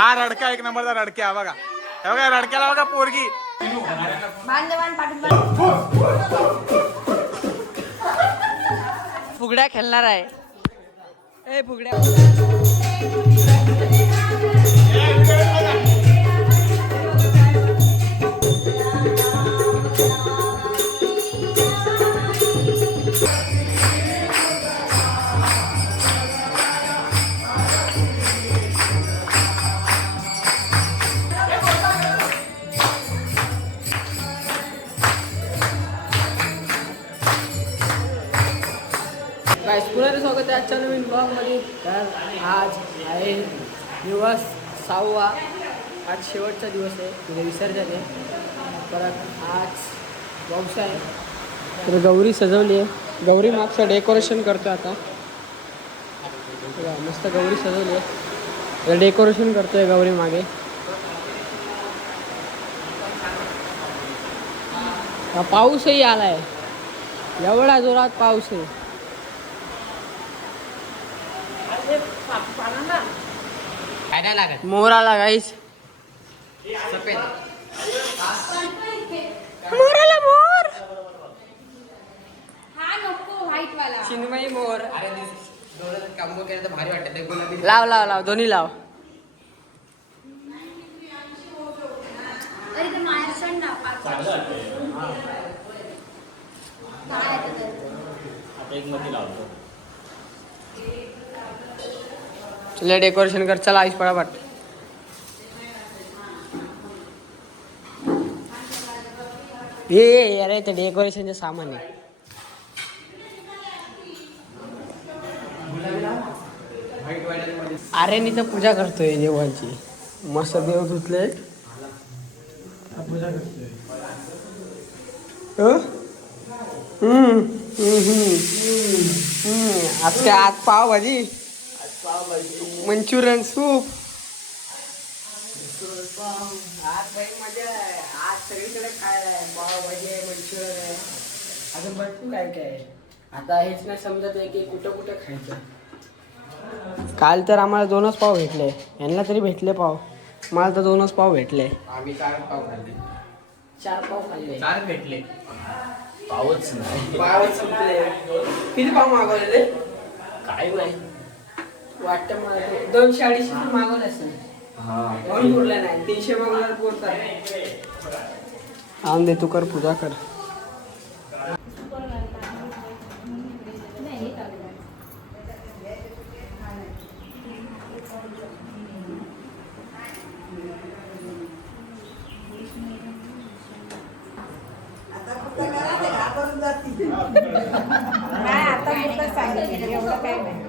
हा रडका एक नंबरचा रडक्या हा बघा. हे बघा रडक्याला बघा पोरगी. फुगड्या खेळणार आहे. ए फुगड्या. आजच्या नवीन ब्लॉगमध्ये तर आज आहे दिवस सहावा. आज शेवटचा दिवस आहे. तिथे विसर्जन आहे. परत आज व्यवसाय आहे. तर गौरी सजवली आहे. गौरी मागचं डेकोरेशन करतो आता. मस्त गौरी सजवली आहे. डेकोरेशन करतो आहे गौरी मागे. पाऊसही आला आहे एवढा जोरात पाऊस आहे. मोर आला गाईस मोराला मोर. हा नको व्हाईट वाला. चिन्मयी मोर. काम केलं तर भारी वाटत गुलाबी. लाव लाव लाव दोन्ही लाव. अरे ते माया सण ना पाच काय आहे ते? चला डेकोरेशन कर चला आईस पडापट हे अरे ते डेकोरेशनचे सामान आहे। अरे नीचं पूजा करतोय देवांची। मस्त देव धुतले। पूजा करतोय आज काय आज पाव भाजी। Manchurian soup. अजून भरपूर काय काय आहे आता हेच नाही समजत आहे की कुठं कुठं खायचं काल तर आम्हाला दोनच पाव भेटले. यांना तरी भेटले पाव. मला तर दोनच पाव भेटले. आम्ही चार पाव खाल्ले. चार पाव खाल्ले. चार भेटले. पावच नाही. पावच संपले किती पाव मागवलेले? काय नाही वाटतं मला ते. दोनशे अडीचशे पण मागवले असेल. म्हणून पुरलं नाही. तीनशे मागवल्यावर पुरतात आम दे तू कर पूजा कर काय आता फक्त सांगितलं एवढं काय नाही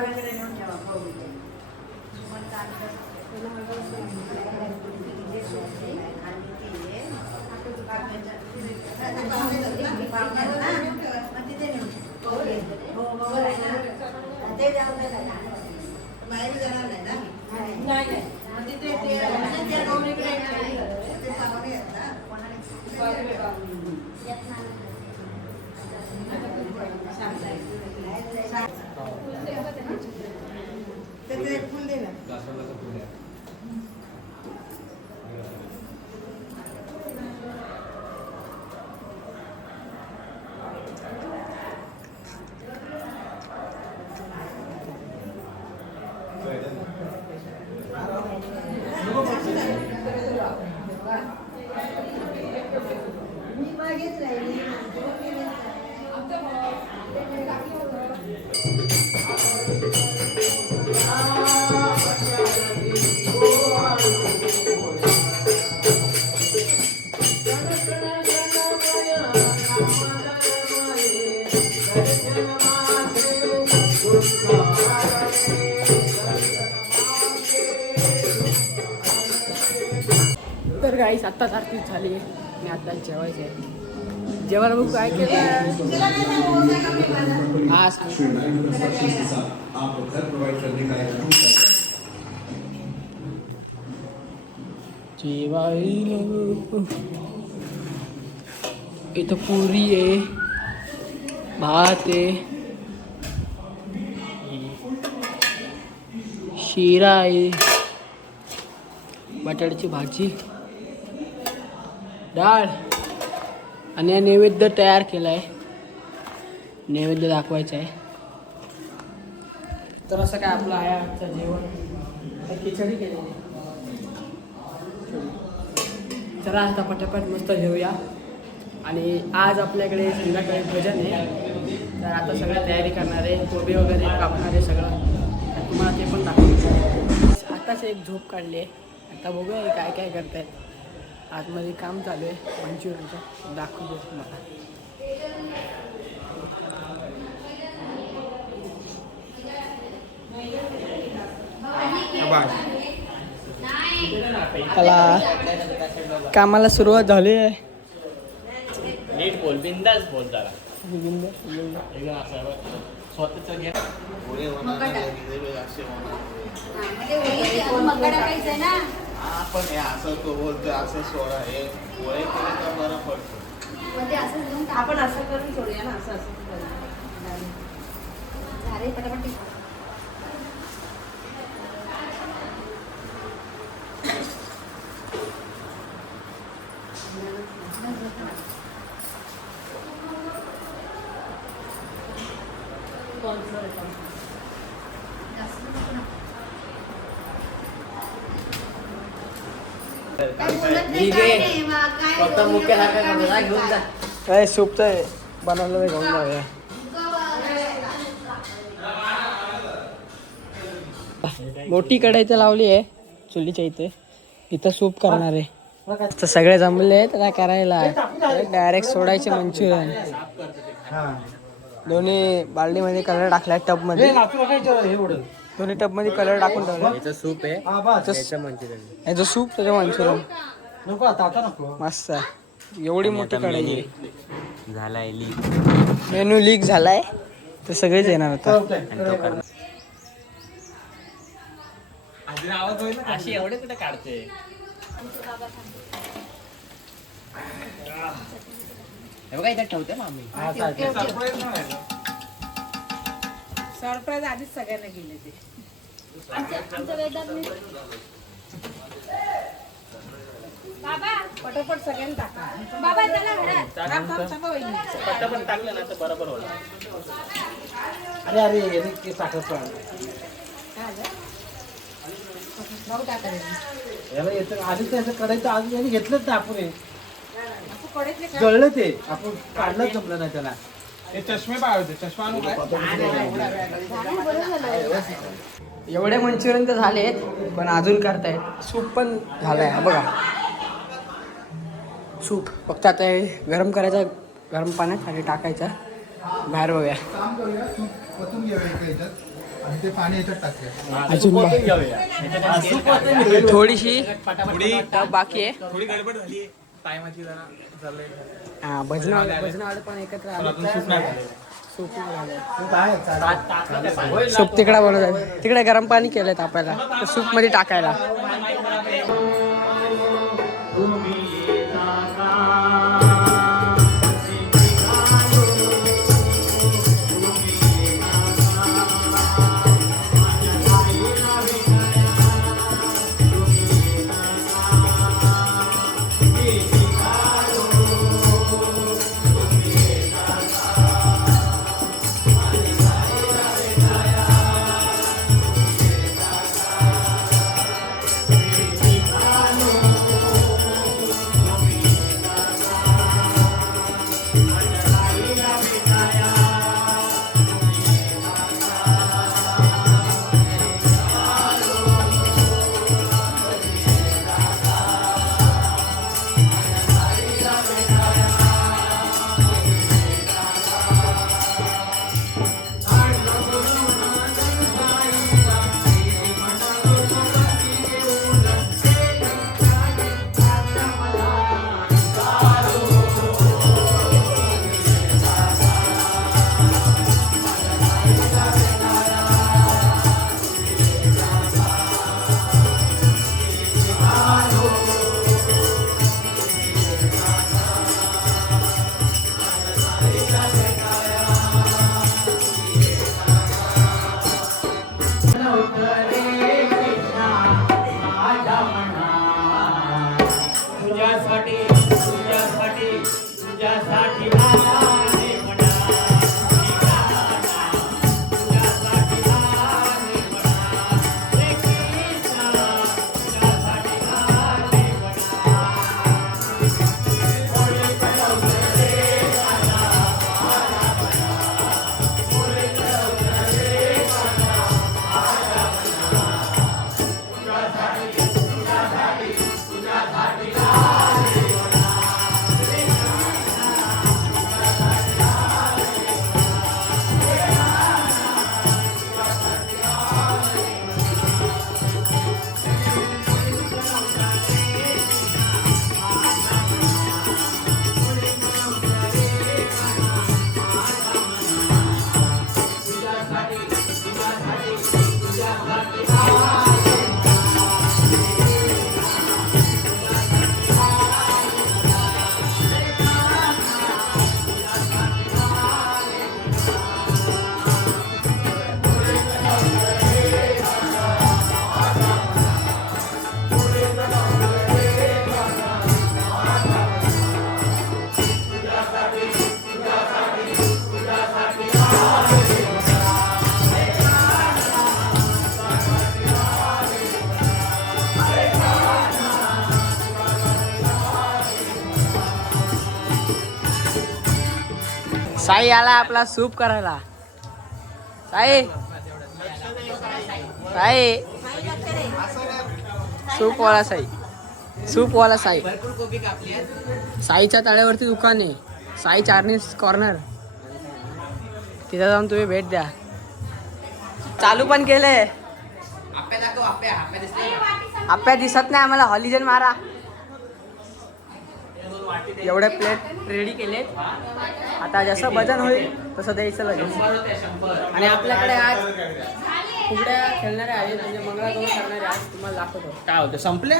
डाव्याकडे नेऊन ते तिथे बाहेर जाणार नाही. ना ते पाहुणे आहेत त्याचं एक फुल गाईस आत्ताच आरती झाली. आहे मी आत्ताच जेवायचं आहे जेवायला बघू काय केलं आज. जेवायला इथं पुरी आहे. भात आहे. शिरा आहे. बटाट्याची भाजी. डाळ. आणि हा नैवेद्य तयार केला आहे नैवेद्य दाखवायचा आहे. तर असं काय आपलं आहे आजचं जेवण? तर खिचडी केलेली आहे. चला आता पटापट मस्त घेऊया आणि आज आपल्याकडे संध्याकाळी भजन आहे. तर आता सगळं तयारी करणार आहे कोबी वगैरे कापणार आहे सगळं. तर तुम्हाला ते पण दाखवतो. आताच एक झोप काढली आहे. आता बघूया काय काय करतायत. आतमध्ये काम चालू आहे. मंचुरियनचं दाखवतो तुम्हाला. बघ त्याला कामाला सुरुवात झाली आहे. नीट बोल बिंदास बोल जरा. स्वतःच आपण हे असं तो बोलतो असं सोडा हे गोळे केले का बरं पडतो म्हणजे असं घेऊन टाक. आपण असं करून सोडूया ना असं असं पटापट टिक. काय काय मुख्य बोलत नाही, घेऊन जा काय सूपचं बनवलं घेऊन जाऊया. मोठी कढाई तर लावली आहे चुलीच्या इथे. इथं सूप करणार आहे. तर सगळे जमले आहेत काय करायला? डायरेक्ट सोडायचे मंचुरियन. दोन्ही बालडीमध्ये कलर टाकलाय टबमध्ये. दोन्ही टबमध्ये कलर टाकून ठेवला. याचं सूप आहे. याचं मंचुरियन. याचं सूप त्याचं मंचुरियन. मस्त आहे. एवढी मोठी कढाई आहे. झालाय ली मेनू लीक झालाय. तर सगळेच येणार आता. अशी एवढे कुठे काढते? हे बघा इथे ठेवते सरप्राईज आधीच सगळ्यांना गेले ते. बाबा पटापट सगळ्यांनी टाका बाबा चला पटापट टाकलं ना तर बरोबर होईल याला येतं आधी त्याचं कढायचं आज यांनी घेतलंच ना आपण जळलं ते आपण काढलंच जमलं नाही त्याला हे चष्मे पाय चष्मा आणू एवढे मंचुरियन तर झालेत पण अजून करतायत. सूप पण झालाय हा बघा. सूप. फक्त आता हे गरम करायचं गरम पाण्यात आणि टाकायचं. बाहेर बघूया. काम करूया तू पतून घेऊया एका ह्याच्यात आणि ते पाणी याच्यात टाकूया. अजून बा- थोडीशी बाकी आहे. थोडी गडबड झाली टायमाची जरा हा भजन भजन पण एकत्र आले सूप तिकडा बनवत आहे तिकडे गरम पाणी केलंय तापायला. सूपमध्ये टाकायला. साई आला आपला सूप करायला. साई. साई. सूप वाला साई. सूप वाला साई. साईच्या तळ्यावरती दुकान आहे. Sai Chinese corner. तिथं जाऊन तुम्ही भेट द्या. चालू पण केलंय. आप्या दिसत नाही आम्हाला. हॉलिजन मारा. एवढे प्लेट रेडी केलेत. आता जसं वजन होईल तसं द्यायचं लगेच. आणि आपल्याकडे आज फुगड्या खेळणारे आहेत म्हणजे मंगळागौर करणारे आज तुम्हाला दाखवतो. काय होतं संपले.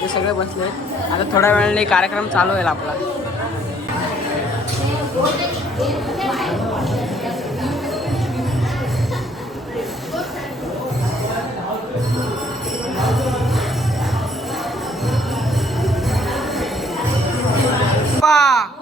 हे सगळे बसले आता थोड्या वेळाने कार्यक्रम चालू होईल आपला. बाप्पा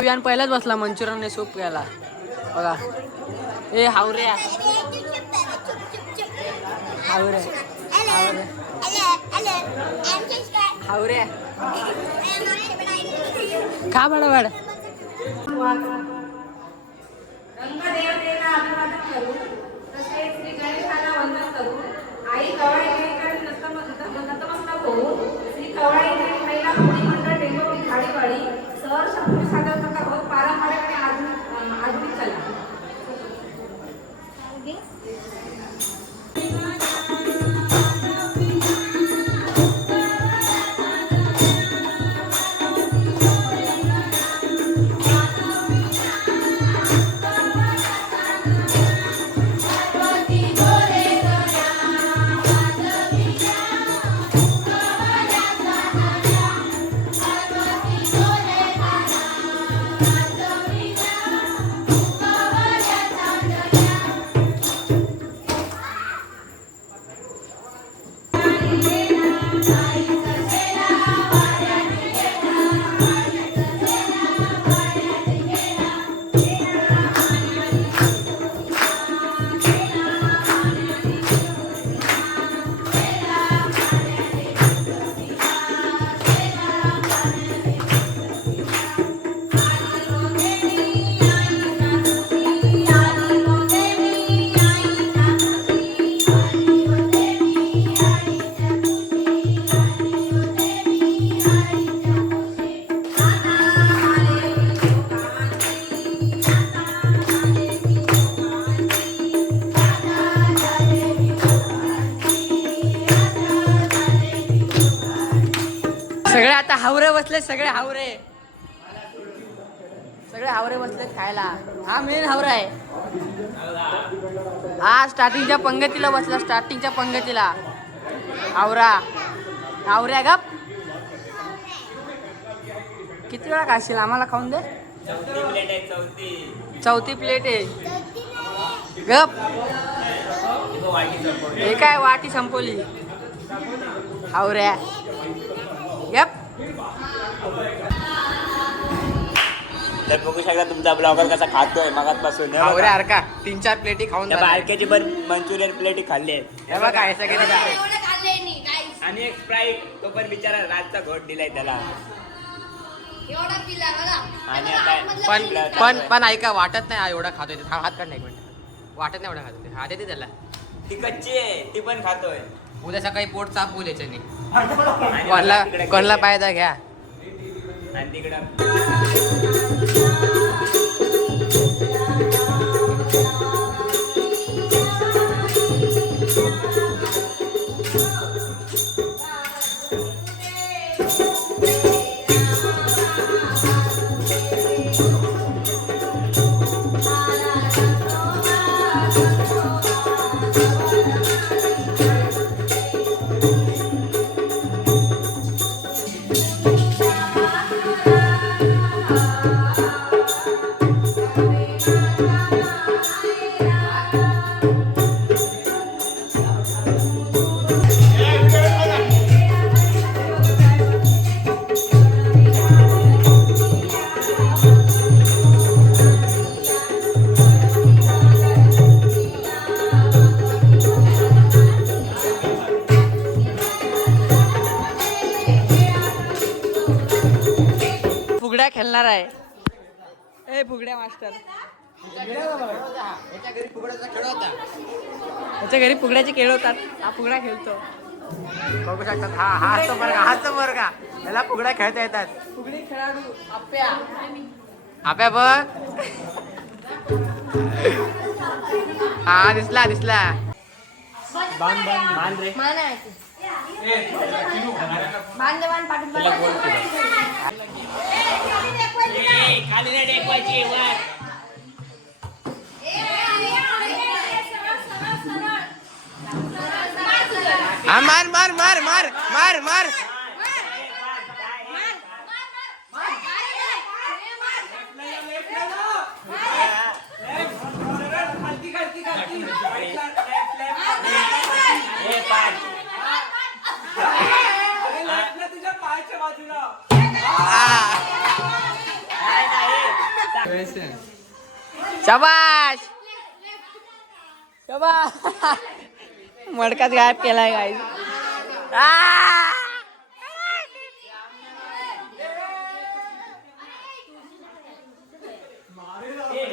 विहान पहिलाच बसला मंचुरियन सूप घ्यायला. बघा. ए हावरे. हावरे. हावरे. हावरे. खा बडा बड आई नतमस्तक श्री Barça आता हावरे बसले सगळे हावरे. सगळे हावरे बसले खायला. हा मेन हावरा आहे. हा स्टार्टिंगच्या पंगतीला बसला स्टार्टिंगच्या पंगतीला. हावरा. हावऱ्या गप. किती वेळा खाशील? आम्हाला खाऊन दे. चौथी प्लेट आहे. गप. हे काय वाटी संपवली? हावऱ्या गप. तर बघू शकता तुमचा ब्लॉगर कसा खातोय मगातपासून हे बघा. हावऱ्या का तीन चार प्लेटी खाऊन. बारक्याची पण मंचुरियन प्लेट खाल्ली आहेत हे बघा हे सगळे आणि एक स्प्राईट तो पण बिचारा रातचा घोट दिलाय त्याला. आणि आता पण पण आहे. पण ऐका वाटत नाही हा एवढा खातोय. ते. हा हात काढ ना एक मिनिट. वाटत नाही एवढा खातोय. हा देते त्याला. ती कच्ची आहे ती पण खातोय. उद्या सकाळी पोट साफ होईल याच्याने. कोणला कोणला केक पायदा घ्या? आणि तिकडं घरी फुगड्याचे खेळ होतात. हा फुगड्या खेळतो. बघू शकतात. हा हा तो वर्ग हाच वर्ग याला फुगड्या खेळता येतात. फुगडी खेळाडू आप्या. आप्या बघ. हा दिसला दिसला. बांध बांध बांध रे. बांध बांध खाली नाही हा मार मार मार मार मार मार। नाही शाबाश। शाबाश। मडकाच गायब केलाय गाई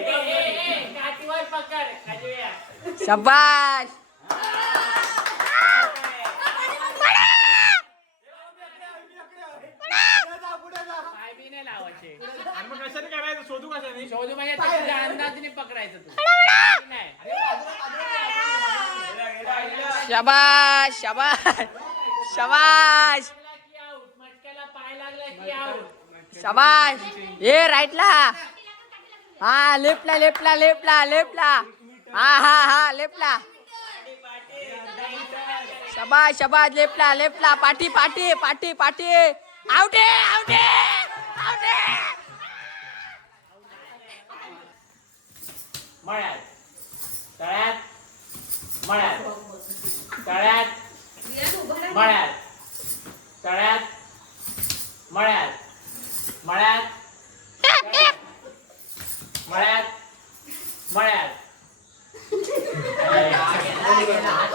काठीवर पकड काठीवर शाबाश! पाय बी नाही लावायचे आणि मग कशाने? करायचं शोधू कशाने? शोधू तुझ्या अंदाजाने पकडायचं तू. नाही. शाबाश शाबाश शाबाश की शाबाश ए राईटला हा लेफ्टला लेफ्टला लेफ्टला लेफ्टला हा हा हा लेफ्टला शाबाश शाबाश लेफ्टला लेफ्टला पाठी पाठी पाठी पाठी. आवटे आवटे आवटे मळ्यात. तळ्यात. मळ्यात. तळ्यात. मळ्यात. तळ्यात. मळ्यात. मळ्यात. मळ्यात. मळ्यात.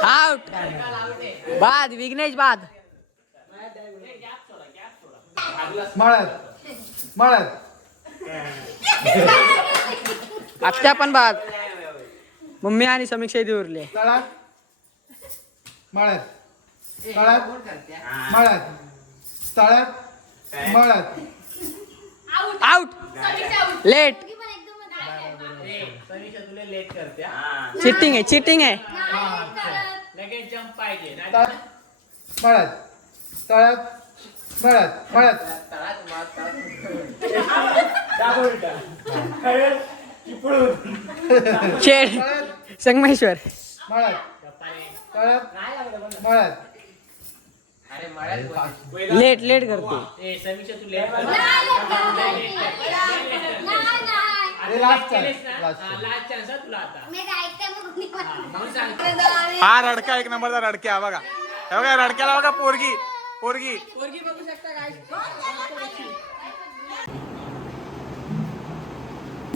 आउट बाद विघ्नेश बाद. मळ्यात. मळ्यात. आत्या पण बाद. मम्मी आणि समीक्षा इथे उरले. तळात मळ्यात. तळ्यात? मळ्यात. तळ्यात मळ्यात आउट लेट सनीशा तुला लेट करते हा. चिटिंग आहे चिटिंग आहे. मळ्यात. तळ्यात? मळ्यात. मळ्यात. शेड संगमेश्वर. लेट लेट करते. ए समीक्षा तू लेट कर हे रडका एक नंबरचा रडक्या बघा. हे बघा रडक्याला बघा पोरगी पोरगी. बाबू चालू ठेव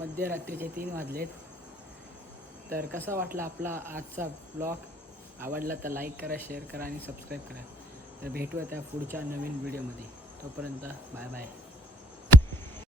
मध्यरात्रीचे तीन वाजलेत. तर कसा वाटला आपला आजचा ब्लॉग आवडला तर लाईक करा शेअर करा आणि सबस्क्राईब करा. तर भेटूया त्या पुढच्या नवीन व्हिडिओमध्ये तोपर्यंत बाय बाय